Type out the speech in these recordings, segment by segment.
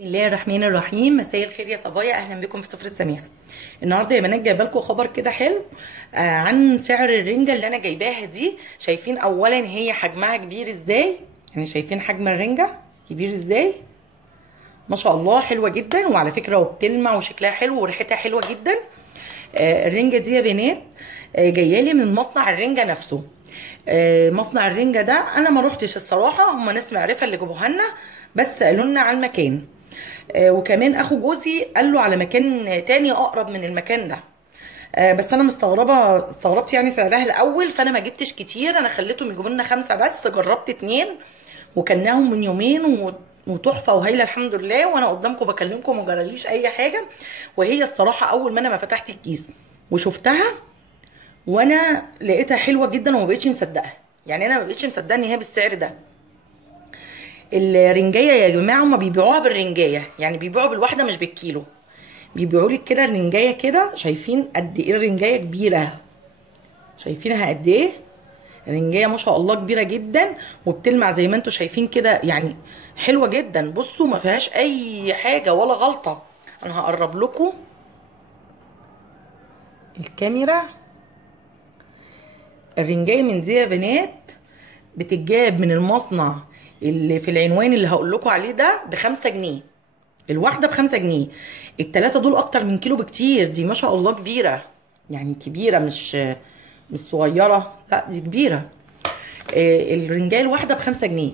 بسم الله الرحمن الرحيم. مساء الخير يا صبايا، اهلا بكم في سفرة سميح. النهارده يا بنات جايبه لكم خبر كده حلو عن سعر الرنجه اللي انا جايباها دي. شايفين اولا هي حجمها كبير ازاي؟ يعني شايفين حجم الرنجه كبير ازاي؟ ما شاء الله حلوه جدا، وعلى فكره وبتلمع وشكلها حلو وريحتها حلوه جدا. الرنجه دي يا بنات جايه لي من مصنع الرنجه نفسه. مصنع الرنجه ده انا ما روحتش الصراحه، هم ناس معرفه اللي جابوها لنا، بس قالوا لنا على المكان. وكمان اخو جوزي قال له على مكان تاني اقرب من المكان ده. بس انا استغربت يعني سعرها الاول، فانا ما جبتش كتير، انا خليتهم يجيبوا لنا 5 بس، جربت 2 وكلناهم من يومين وتحفه وهايله الحمد لله، وانا قدامكم بكلمكم وما جراليش اي حاجه. وهي الصراحه اول ما انا فتحت الكيس وشفتها وانا لقيتها حلوه جدا وما بقتش مصدقه، يعني انا ما بقتش مصدقه ان هي بالسعر ده. الرنجايه يا جماعه هما بيبيعوها بالرنجايه، يعني بيبيعوا بالواحده مش بالكيلو، بيبيعوا لك كده الرنجايه كده. شايفين قد ايه الرنجايه كبيره؟ شايفينها قد ايه؟ الرنجايه ما شاء الله كبيره جدا وبتلمع زي ما انتم شايفين كده، يعني حلوه جدا. بصوا ما فيهاش اي حاجه ولا غلطه. انا هقرب لكم الكاميرا. الرنجايه من دي يا بنات بتتجاب من المصنع اللي في العنوان اللي هقول لكم عليه ده ب5 جنيه، الواحده ب5 جنيه. التلاته دول اكتر من كيلو بكتير، دي ما شاء الله كبيره، يعني كبيره مش صغيره، لا دي كبيره. الرنجايه الواحده ب5 جنيه.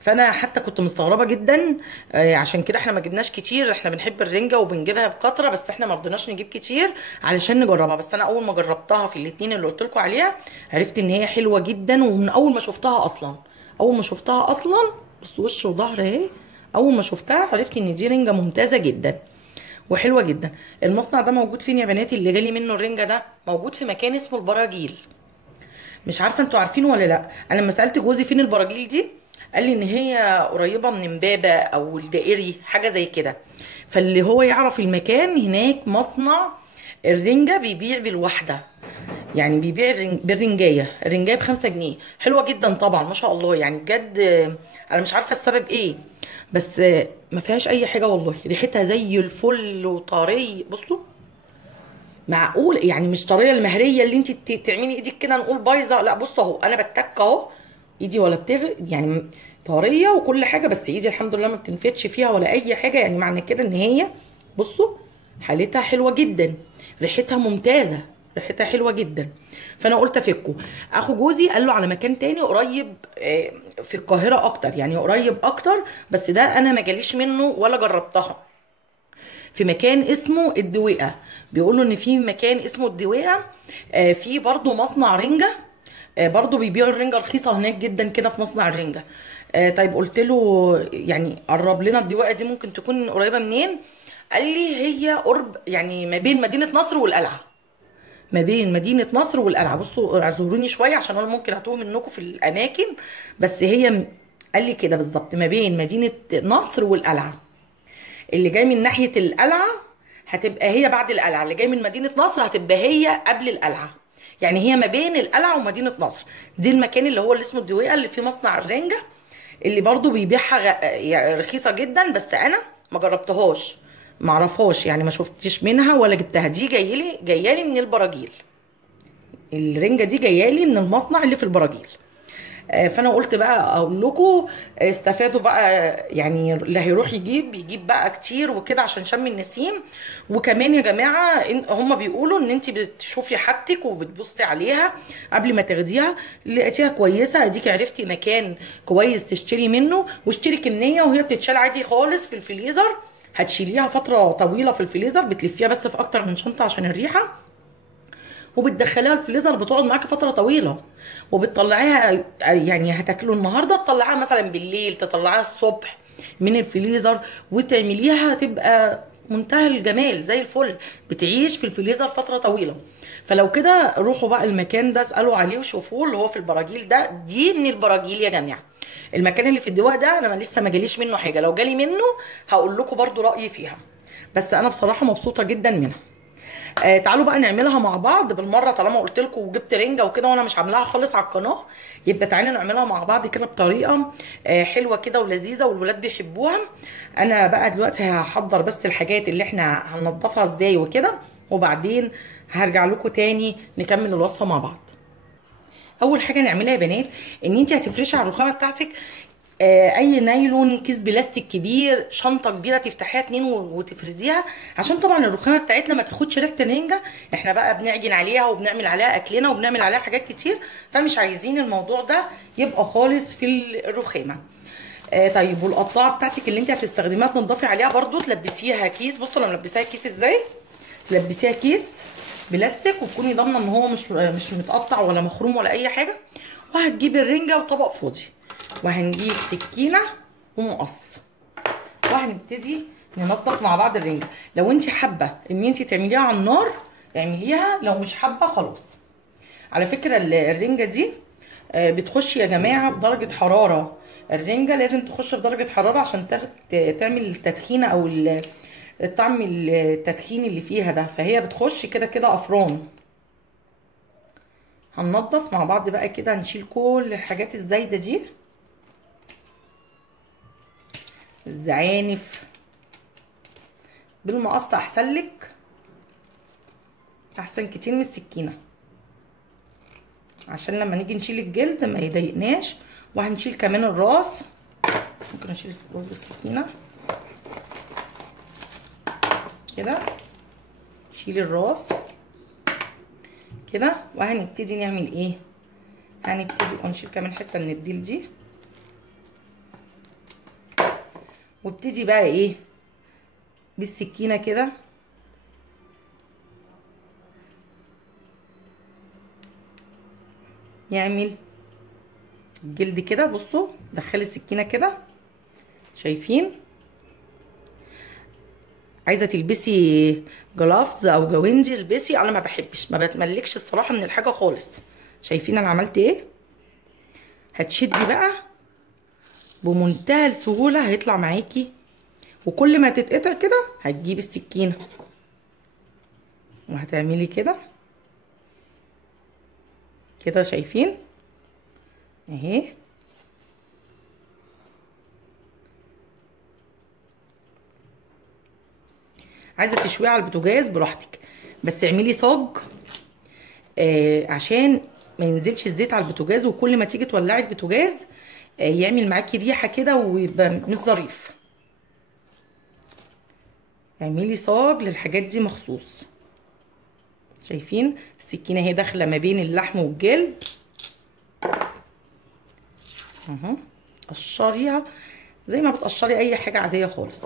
فانا حتى كنت مستغربه جدا، عشان كده احنا ما جبناش كتير، احنا بنحب الرنجه وبنجيبها بكتره، بس احنا ما رضيناش نجيب كتير علشان نجربها. بس انا اول ما جربتها في الاتنين اللي قلت لكم عليها عرفت ان هي حلوه جدا، ومن اول ما شفتها اصلا، بص وش وظهر اهي، اول ما شفتها عرفت ان دي رنجه ممتازه جدا وحلوه جدا. المصنع ده موجود فين يا بناتي؟ اللي جالي منه الرنجه ده موجود في مكان اسمه البراجيل. مش عارفه انتوا عارفينه ولا لا. انا لما سالت جوزي فين البراجيل دي قال لي ان هي قريبه من امبابه او الدائري، حاجه زي كده. فاللي هو يعرف المكان هناك مصنع الرنجه بيبيع بالواحده، يعني بيبيع بالرنجايه. الرنجايه ب5 جنيه حلوه جدا طبعا ما شاء الله، يعني بجد. انا مش عارفه السبب ايه، بس ما فيهاش اي حاجه والله، ريحتها زي الفل وطري. بصوا معقول يعني مش طريه المهريه اللي انت تعملي ايدك كده نقول بايظه، لا بص اهو انا بتك اهو ايدي ولا بتغ، يعني طريه وكل حاجه، بس ايدي الحمد لله ما بتنفتش فيها ولا اي حاجه، يعني معنى كده ان هي بصوا حالتها حلوه جدا، ريحتها ممتازه، ريحتها حلوه جدا. فانا قلت افكه. اخو جوزي قال له على مكان تاني قريب في القاهره اكتر، يعني قريب اكتر، بس ده انا ما جاليش منه ولا جربتها. في مكان اسمه الدويقه، بيقولوا ان في مكان اسمه الدويقه في برضو مصنع رنجه، برضو بيبيعوا الرنجه رخيصه هناك جدا كده في مصنع الرنجه. طيب قلت له يعني قرب لنا الدويقه دي ممكن تكون قريبه منين؟ قال لي هي قرب، يعني ما بين مدينه نصر والقلعه، ما بين مدينه نصر والقلعه. بصوا اعذروني شويه عشان انا ممكن اتوه منكم في الاماكن، بس هي قال لي كده بالظبط ما بين مدينه نصر والقلعه. اللي جاي من ناحيه القلعه هتبقى هي بعد القلعه، اللي جاي من مدينه نصر هتبقى هي قبل القلعه، يعني هي ما بين القلعه ومدينه نصر. دي المكان اللي هو اللي اسمه الدويقه اللي فيه مصنع الرنجه، اللي برضو بيبيعها يعني رخيصه جدا، بس انا ما جربتهاش، ما اعرفهاش، يعني ما شفتش منها ولا جبتها. دي جايه لي من البراجيل، الرنجه دي جايه لي من المصنع اللي في البراجيل. فانا قلت بقى اقول لكم استفادوا بقى، يعني اللي هيروح يجيب بقى كتير وكده عشان شم النسيم. وكمان يا جماعه هم بيقولوا ان انت بتشوفي حاجتك وبتبصي عليها قبل ما تاخديها، لقيتيها كويسه اديكي عرفتي مكان كويس تشتري منه، واشتري كميه وهي بتتشال عادي خالص في الفريزر. هتشيليها فتره طويله في الفريزر، بتلفيها بس في اكتر من شنطه عشان الريحه، وبتدخليها الفريزر بتقعد معاكي فتره طويله، وبتطلعيها يعني هتاكلوا النهارده تطلعيها مثلا بالليل، تطلعيها الصبح من الفريزر وتعمليها تبقى منتهى الجمال زي الفل، بتعيش في الفريزر فتره طويله. فلو كده روحوا بقى المكان ده اسالوا عليه وشوفوه، اللي هو في البراجيل ده. دي من البراجيل يا جماعه. المكان اللي في الدواء ده انا لسه ما جاليش منه حاجه، لو جالي منه هقول لكم برضو رايي فيها، بس انا بصراحه مبسوطه جدا منها. تعالوا بقى نعملها مع بعض بالمره، طالما قلت لكم وجبت رنجه وكده وانا مش عاملاها خالص على القناه، يبقى تعالوا نعملها مع بعض كده بطريقه حلوه كده ولذيذه والولاد بيحبوها. انا بقى دلوقتي هحضر بس الحاجات اللي احنا هننضفها ازاي وكده، وبعدين هرجع لكم تاني نكمل الوصفه مع بعض. اول حاجه نعملها يا بنات ان انت هتفرشي على الرخامه بتاعتك اي نايلون، كيس بلاستيك كبير، شنطه كبيره تفتحيها 2 وتفرديها، عشان طبعا الرخامه بتاعتنا ما تاخدش ريحه الرنجه. احنا بقى بنعجن عليها وبنعمل عليها اكلنا وبنعمل عليها حاجات كتير، فمش عايزين الموضوع ده يبقى خالص في الرخامه. طيب، والقطاعه بتاعتك اللي انت هتستخدميها تنضفي عليها برده تلبسيها كيس. بصوا انا ملبساها كيس ازاي، تلبسيها كيس بلاستيك وتكوني ضامنه ان هو مش متقطع ولا مخروم ولا اي حاجه. وهتجيبي الرنجه وطبق فاضي، وهنجيب سكينه ومقص، وهنبتدي ننضف مع بعض الرنجه. لو انت حابه ان انت تعمليها على النار اعمليها، لو مش حابه خلاص. على فكره الرنجه دي بتخش يا جماعه في درجه حراره، الرنجه لازم تخش في درجه حراره عشان تعمل التدخينه او الطعم التدخين اللي فيها ده، فهي بتخش كده كده افران. هننضف مع بعض بقى كده، نشيل كل الحاجات الزايده دي، الزعانف بالمقص احسن لك، احسن كتير من السكينه، عشان لما نيجي نشيل الجلد ما يضايقناش. وهنشيل كمان الراس، ممكن اشيل الراس بالسكينه كده، شيل الراس كده. وهنبتدي نعمل ايه، هنبتدي ونشيل كمان حته من الديل دي، وابتدي بقى ايه بالسكينه كده يعمل الجلد كده. بصوا دخلي السكينه كده، شايفين؟ عايزه تلبسي جلافز او جوانجي البسي، انا ما بحبش، ما بتملكش الصراحه من الحاجه خالص. شايفين انا عملت ايه؟ هتشدي بقى بمنتهى السهوله هيطلع معاكي، وكل ما تتقطع كده هتجيبي السكينه وهتعملي كده كده، شايفين اهي. عايزه تشويها على البوتاجاز براحتك، بس اعملي صاج عشان ما ينزلش الزيت على البوتاجاز، وكل ما تيجي تولعي البوتاجاز يعمل معاكي ريحه كده ويبقى مش ظريف. اعملي صاج للحاجات دي مخصوص. شايفين السكينه اهي داخله ما بين اللحم والجلد اهو. قشريها زي ما بتقشري اي حاجه عاديه خالص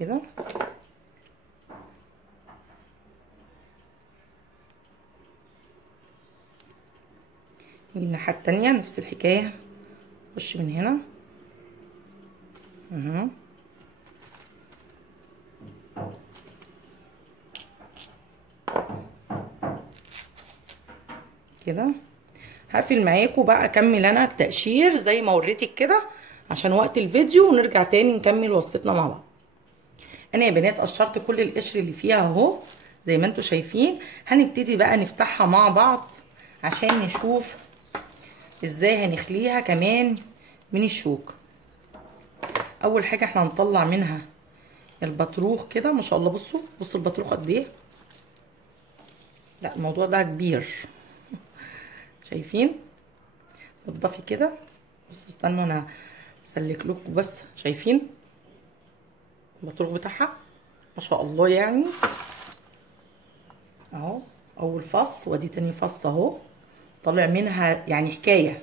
كده. نيجي الناحيه التانيه نفس الحكايه، نخش من هنا اهو كده. هقفل معاكم بقى اكمل انا التقشير زي ما وريتك كده عشان وقت الفيديو، ونرجع تاني نكمل وصفتنا مع بعض. انا يا بنات قشرت كل القشر اللي فيها اهو زي ما انتم شايفين. هنبتدي بقى نفتحها مع بعض عشان نشوف ازاي هنخليها كمان من الشوك. اول حاجه احنا هنطلع منها البطروخ كده، ما شاء الله. بصوا البطروخ قد ايه، لا الموضوع ده كبير. شايفين؟ نضفي كده. بصوا استنوا انا اسلك لكم بس. شايفين البطروخ بتاعها ما شاء الله يعني اهو. اول فص وادي تاني فص اهو، طالع منها يعني حكايه.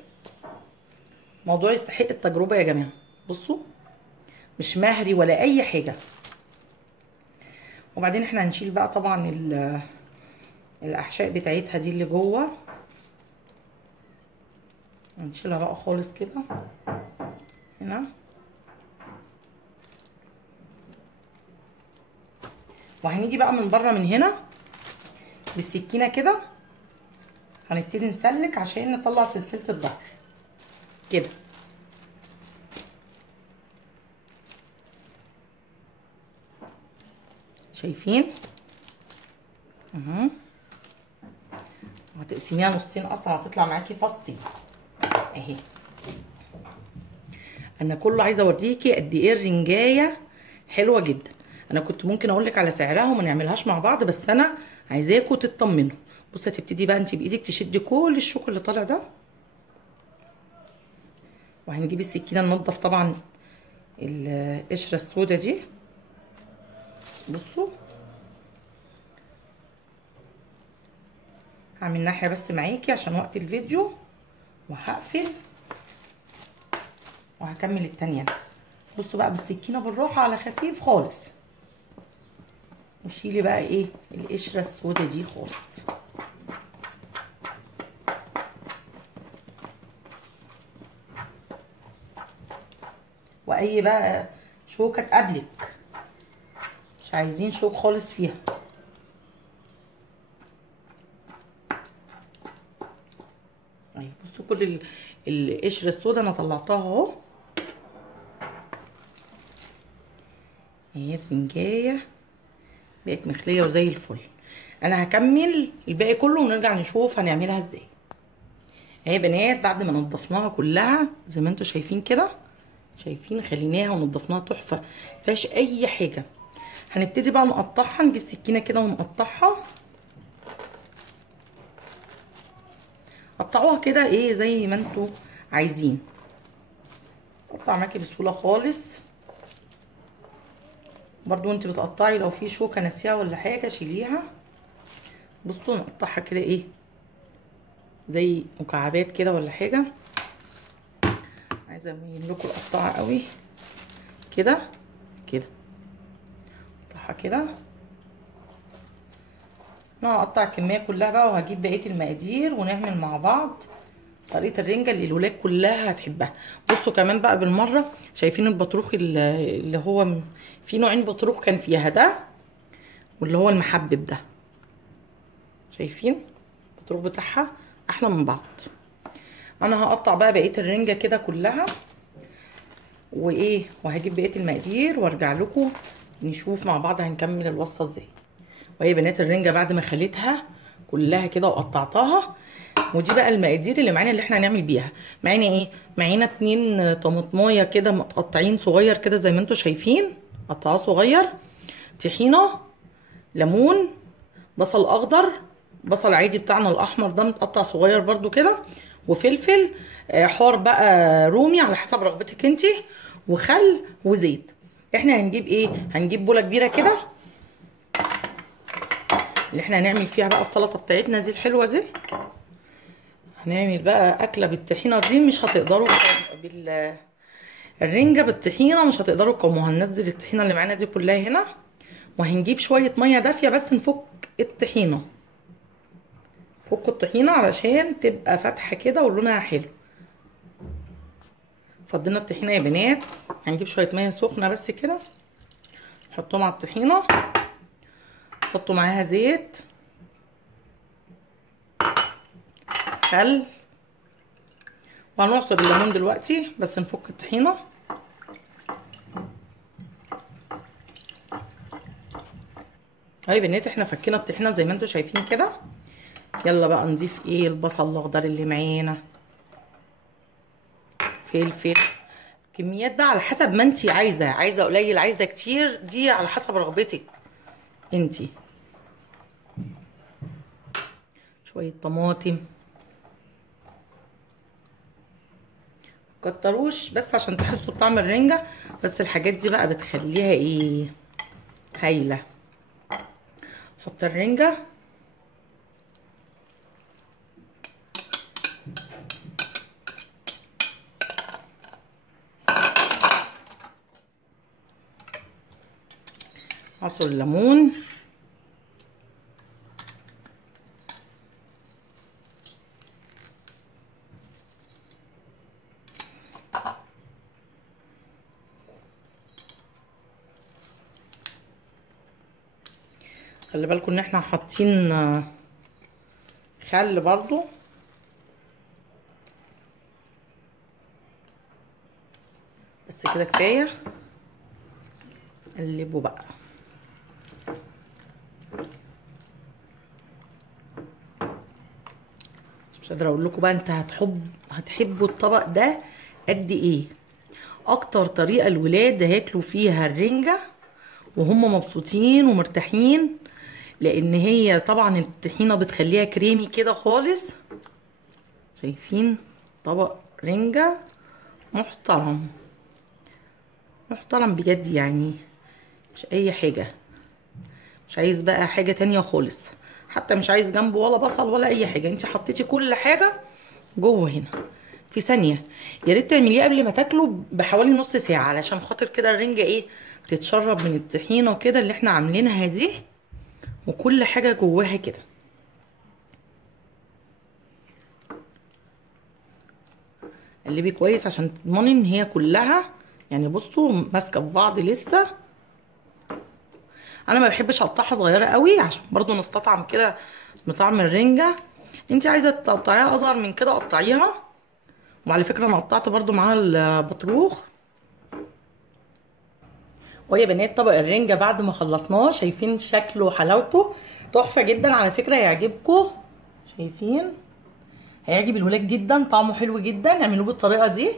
موضوع يستحق التجربه يا جماعه. بصوا مش مهري ولا اي حاجه. وبعدين احنا هنشيل بقى طبعا الاحشاء بتاعتها دي اللي جوه، هنشيلها بقى خالص كده هنا. وهنيجي بقى من بره من هنا بالسكينه كده، هنبتدي نسلك عشان نطلع سلسله الظهر كده. شايفين هتقسميها نصين اصلا هتطلع معاكي فصين اهي. انا كله عايزه اوريكي قد ايه الرنجايه حلوه جدا. انا كنت ممكن اقول لك على سعرها وما نعملهاش مع بعض، بس انا عايزاكم تطمنوا. بصي هتبتدي بقى انت بايدك تشدي كل الشوك اللي طالع ده، وهنجيب السكينه ننضف طبعا القشره السوداء دي. بصوا هعمل ناحيه بس معاكي عشان وقت الفيديو، وهقفل وهكمل التانيه. بصوا بقى بالسكينه بالراحه على خفيف خالص، وشيلي بقى ايه القشره السوداء دي خالص. واي بقى شوكه تقابلك، مش عايزين شوك خالص فيها. اهي بصوا كل القشره السوداء انا طلعتها اهو. اهي الرنجايه بقت مخليه وزي الفل. انا هكمل الباقي كله ونرجع نشوف هنعملها ازاي. اهي يا بنات بعد ما نضفناها كلها زي ما انتم شايفين كده، شايفين خليناها ونضفناها تحفه مفيهاش اي حاجه. هنبتدي بقى نقطعها، نجيب سكينه كده ونقطعها. قطعوها كده ايه زي ما انتوا عايزين، قطع معاكي بسهوله خالص. برضو انت بتقطعي لو في شوكه ناسيها ولا حاجه شيليها. بصوا نقطعها كده ايه زي مكعبات كده ولا حاجه. عايزه ابين لكم القطاعه قوي كده كده. اقطعها كده. انا هقطع الكميه كلها بقى، وهجيب بقيه المقادير ونعمل مع بعض طريقه الرنجه اللي الولاد كلها هتحبها. بصوا كمان بقى بالمره، شايفين البطروخ اللي هو في نوعين بطروخ كان فيها، ده واللي هو المحبب ده. شايفين البطروخ بتاعها احلى من بعض. انا هقطع بقى بقيه الرنجه كده كلها وايه، وهجيب بقيه المقادير وارجع لكم نشوف مع بعض هنكمل الوصفه ازاي. وهي بنات الرنجه بعد ما خليتها كلها كده وقطعتها، ودي بقى المقادير اللي معانا اللي احنا هنعمل بيها. معانا ايه؟ معانا 2 طماطمايه كده متقطعين صغير كده زي ما انتم شايفين، قطعاه صغير، طحينه، ليمون، بصل اخضر، بصل عادي بتاعنا الاحمر ده متقطع صغير برده كده، وفلفل حار بقى رومي على حسب رغبتك انتي، وخل وزيت. احنا هنجيب ايه؟ هنجيب بوله كبيره كده اللي احنا هنعمل فيها بقى السلطه بتاعتنا دي الحلوه دي. هنعمل بقى اكله بالطحينه دي مش هتقدروا الرنجه بالطحينه مش هتقدروا تقاوموها. هننزل الطحينه اللي معانا دي كلها هنا، وهنجيب شويه ميه دافيه بس نفك الطحينه. فكوا الطحينه علشان تبقى فاتحه كده ولونها حلو. فضينا الطحينه يا بنات، هنجيب شويه ميه سخنه بس كده نحطهم على الطحينه، نحطوا معاها زيت، خل، وهنعصر الليمون دلوقتي بس نفك الطحينه. اهي يا بنات احنا فكينا الطحينه زي ما انتم شايفين كده. يلا بقى نضيف ايه البصل الاخضر اللي معانا، فلفل، كميات بقى على حسب ما انتي عايزه قليل عايزه كتير، دي على حسب رغبتك انتي. شويه طماطم، مكتروش بس عشان تحسوا بطعم الرنجه، بس الحاجات دي بقى بتخليها ايه هايله. نحط الرنجه، عصر الليمون، خلي بالكم ان احنا حاطين خل برضو. بس كده كفايه، قلبوا بقى. قادره اقول لكم بقى انت هتحبوا الطبق ده قد ايه. اكتر طريقه الولاد هياكلوا فيها الرنجه وهم مبسوطين ومرتاحين، لان هي طبعا الطحينه بتخليها كريمي كده خالص. شايفين طبق رنجه محترم محترم بجد، يعني مش اي حاجه، مش عايز بقى حاجه تانية خالص، حتى مش عايز جنبه ولا بصل ولا اي حاجه، انت حطيتي كل حاجه جوه هنا في ثانيه. يا ريت تعمليه قبل ما تاكلوا بحوالي نص ساعه، علشان خاطر كده الرنجه ايه تتشرب من الطحينه كده اللي احنا عاملينها دي، وكل حاجه جواها كده. قلبي كويس عشان تضمني ان هي كلها يعني بصوا ماسكه في بعض لسه. انا ما بحبش اقطعها صغيره قوي عشان برضو نستطعم كده بطعم الرنجه. انت عايزه تقطعيها اصغر من كده قطعيها. وعلى فكره انا قطعت برضو معاها البطروخ. ويا بنات طبق الرنجه بعد ما خلصناه شايفين شكله وحلاوته تحفه جدا، على فكره هيعجبكم. شايفين هيعجب الولاد جدا، طعمه حلو جدا، اعملوه بالطريقه دي.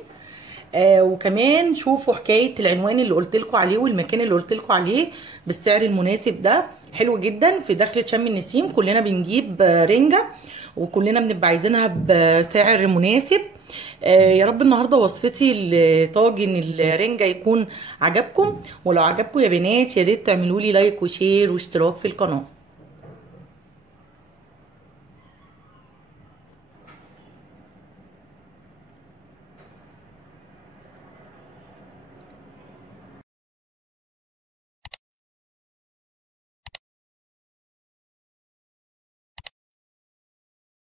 وكمان شوفوا حكايه العنوان اللي قلت لكم عليه والمكان اللي قلت لكم عليه بالسعر المناسب ده، حلو جدا. في دخلة شم النسيم كلنا بنجيب رنجه وكلنا بنبقى عايزينها بسعر مناسب. يا رب النهارده وصفتي لطاجن الرنجه يكون عجبكم، ولو عجبكم يا بنات يا ريت تعملوا لي لايك وشير واشتراك في القناه.